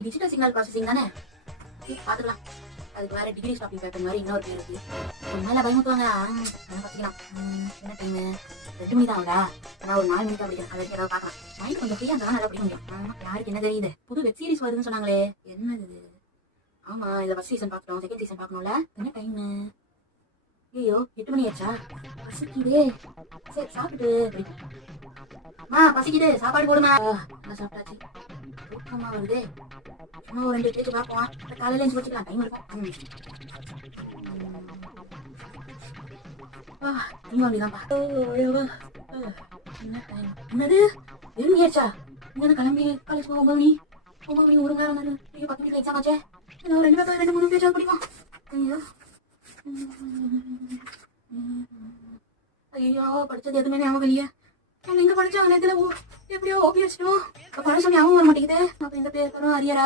Digital signal processing தானே? பாத்துக்கலாம். அதுக்கு வேற டிகிரி ஸ்டாப்பிங் பேப்பர் மாதிரி இன்னொரு பேர் இருக்கு. உண்மையில பயமுத்துவாங்க. பாத்துக்கலாம். என்ன டைமு? 2 மணி தான் ஆகுதா? நான் ஒரு 4 மணிக்கு படிக்கிறேன். அதை ஏதாவது பார்க்கலாம். மைண்ட் கொஞ்சம் ஃப்ரீயா இருந்தா நல்லா படிக்க முடியும். யாருக்கு என்ன தெரியுது? புது வெப் சீரிஸ் வருதுன்னு சொன்னாங்களே, என்னது இது? ஆமா, இதுல ஃபர்ஸ்ட் சீசன் பார்க்கணும், செகண்ட் சீசன் பார்க்கணும்ல. என்ன டைமு? ஐயோ 8 மணி ஆச்சா? பசிக்குதே. சரி சாப்பிட்டு பசிக்குது, சாப்பாடு போடுமா. நல்லா சாப்பிட்டாச்சு. தூக்கமா வருதே. சும்மா ஒரு 2 பேஜ் பார்ப்போம். காலையில எழுந்து வச்சுக்கலாம், டைம் இருக்கும். தூங்க வேண்டியதான்ப்பா. என்ன டைம்? என்னது 7 மணி ஆச்சா? இங்க கிளம்பி காலேஜ் போக 9 மணி. 9 மணி 1 மணி நேரம். ஐயோ 10 மணிக்கு எக்ஸாம் ஆச்சே. இன்னும் 2 பேர் 2-3 பேஜ் படிப்போம். ஐயோ ஐயோ படிச்சது எதுவுமே ஞாபகம் இல்லையா? எங்க படிச்சோம் நேரத்துல எப்படியோ ஓபி வச்சிட்டோம். படம் சொல்லி ஞாபகம் வர மாட்டேங்குது. அப்ப இந்த பேப்பரும் அரியரா